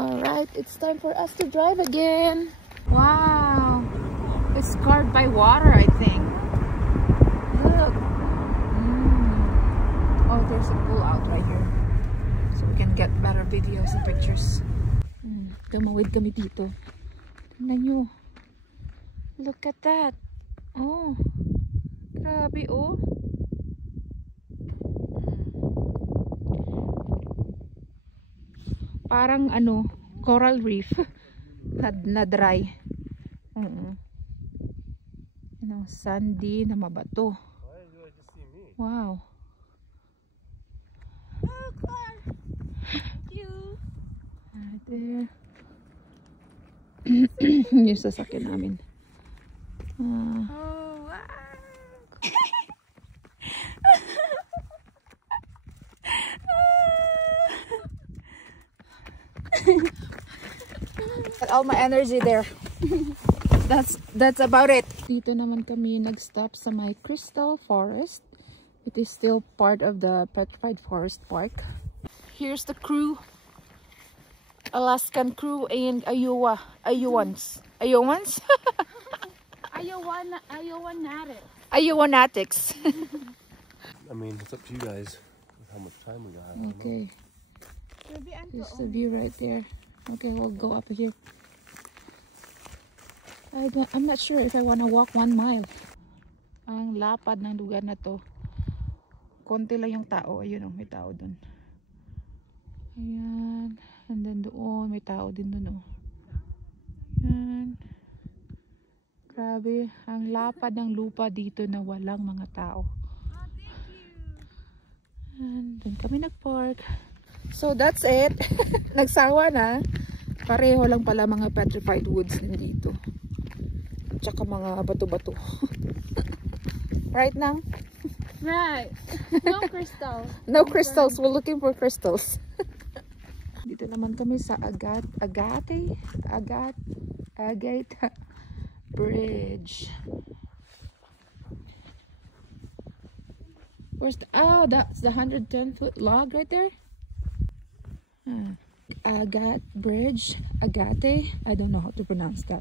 Alright, it's time for us to drive again. Wow, it's carved by water, I think. Look. Oh, there's a pool out right here. So we can get better videos and pictures. Tumawid kami dito. Tingnan nyo. Look at that. Oh, grabe oh. Parang ano, coral reef na dry. You know, sandy na mabato. Wow. Oh, Clark. Thank you. Right there. Yung sasakyan namin. Oh, wow. All my energy there. That's about it. Dito naman kami nag-stop sa my Crystal Forest. It is still part of the Petrified Forest Park. Here's the crew. Alaskan crew and Iowans. Iowanatics. I mean, it's up to you guys how much time we got. Okay. There's the view right there. Okay, we'll go up here. I'm not sure if I want to walk 1 mile. Ang lapad ng lugar na to. Konti lang yung tao. Ayun oh, may tao dun. Ayan. And then doon, may tao din dun oh. Ayan. Grabe. Ang lapad ng lupa dito na walang mga tao. And dun kami nag-park. So that's it. Nagsawa na. Pareho lang pala mga petrified woods dito. Tsaka mga bato-bato. Right now? Right. No crystals. No crystals. We're looking for crystals. Dito naman kami sa Agate Bridge. Where's the, oh, that's the 110-foot log right there. Agate Bridge. Agate. I don't know how to pronounce that.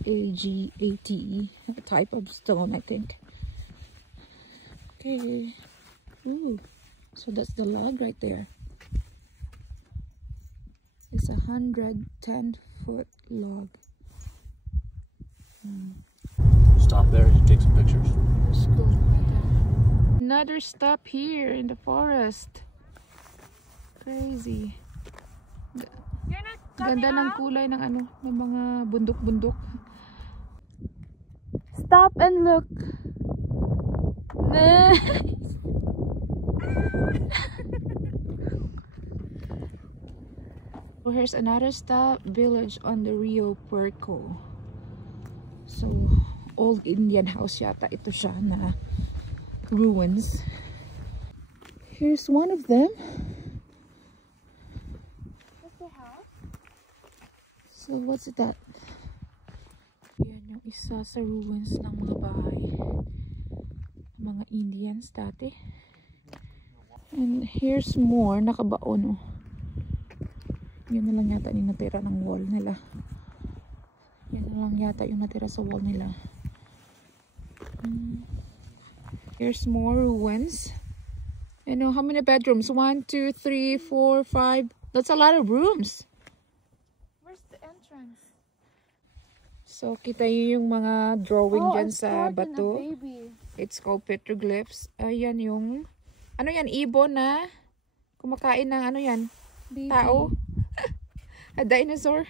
A-G-A-T-E. A type of stone, I think. Okay. Ooh. So that's the log right there. It's a 110-foot log. Stop there and take some pictures. Another stop here in the forest. Crazy. You're not coming Ganda ng out? kulay ng ano, ng mga bundok-bundok. Stop and look. Nice. So here's another stop, village on the Rio Puerco. So old Indian house yata ito siya na ruins. Here's one of them. What's the house? So what's that? Yan yung isa sa ruins ng mga bahay. Mga Indians dati. And here's more, nakabaon oh. Yun na lang yata yung natira ng wall nila. Yan na lang yata yung natira sa wall nila. Here's more ruins. You know, how many bedrooms? 1, 2, 3, 4, 5. That's a lot of rooms. Where's the entrance? So, kita yung mga drawing dyan sa bato. Baby. It's called petroglyphs. Ayan yung, ano yan, ibon na kumakain ng ano yan, Baby. tao. A dinosaur.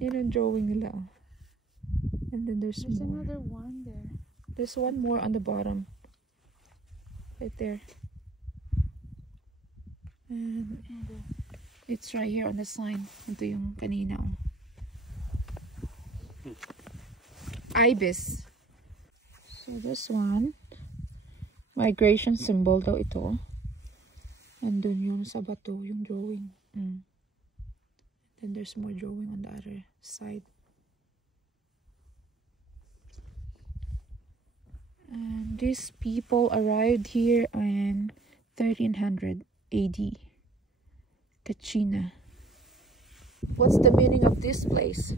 Yan ang drawing nila. And then there's more. Another one there. There's one more on the bottom. Right there. And it's right here on the sign. Ito yung kanina. Ibis. So this one, migration symbol daw ito. Andun yung sa bato, yung drawing. Then there's more drawing on the other side. And these people arrived here in 1300 AD. Kachina. What's the meaning of this place?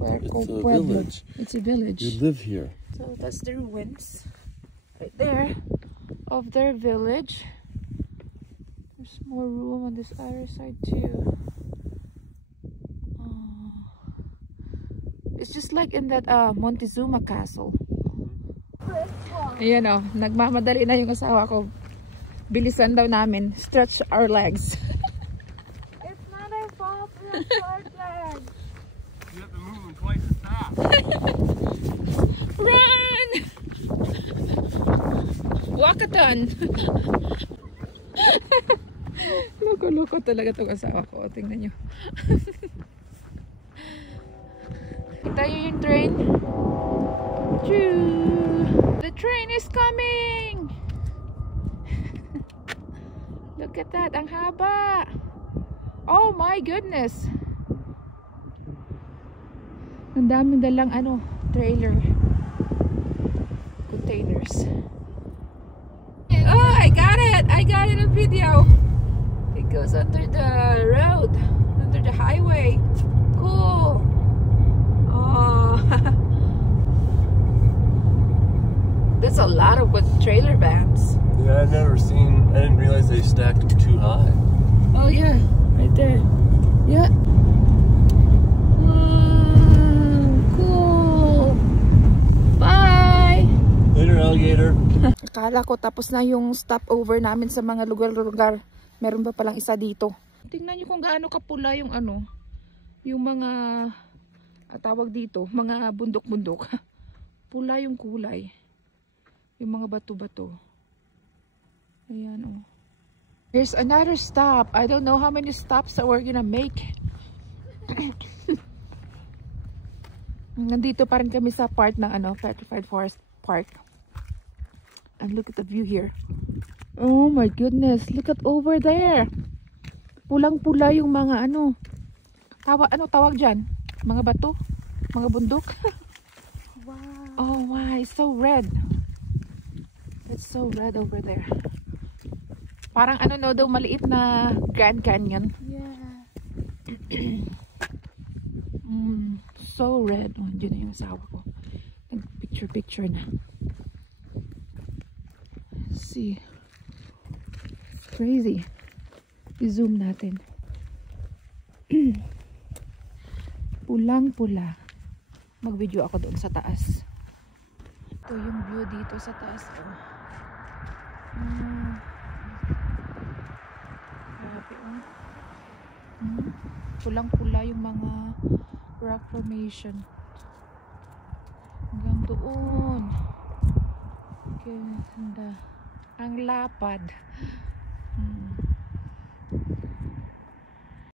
It's a village. It's a village. You live here. So that's the ruins right there of their village. There's more room on this other side too. It's just like in that Montezuma Castle. Ayan o, nagmamadali na yung asawa ko. Bilisan daw namin. Stretch our legs. It's not our fault. We're short legs. You have to move them twice as fast. Run! Walkathon! Loko-loko talaga itong asawa ko. Tingnan nyo. Kita nyo yung train. The train is coming! Look at that. Ang haba. Oh my goodness. Ang daming dalang trailer. Containers. Oh, I got it! I got it on video. It goes under the road. Under the highway. Cool. Oh. That's a lot of trailer vans. Yeah, I didn't realize they stacked them too high. Oh yeah, right there. Yeah. Cool. Bye. Later, alligator. Akala ko tapos na yung stopover namin sa mga lugar-lugar. Meron ba palang isa dito? Tingnan niyo kung gaano kapula yung yung mga tawag dito, mga bundok-bundok. Pula yung kulay. Yung mga bato-bato. Ayan oh. There's another stop. I don't know how many stops that we're gonna make. Nandito pa rin kami sa part ng Petrified Forest Park. And look at the view here. Oh my goodness, look at over there. Pulang-pula yung mga tawag dyan? Mga bato? Mga bundok? Wow. Oh my, it's so red. It's so red over there. Parang daw maliit na Grand Canyon. Yeah. So red. Oh, dyan na yung asawa ko. Nag-picture na. Let's see. It's crazy. I-zoom natin. Pulang-pula. Mag-video ako doon sa taas. Ito yung view dito sa taas. Grabe oh. Pulang-pula yung mga rock formation. Hanggang doon. Ganda. Ang lapad.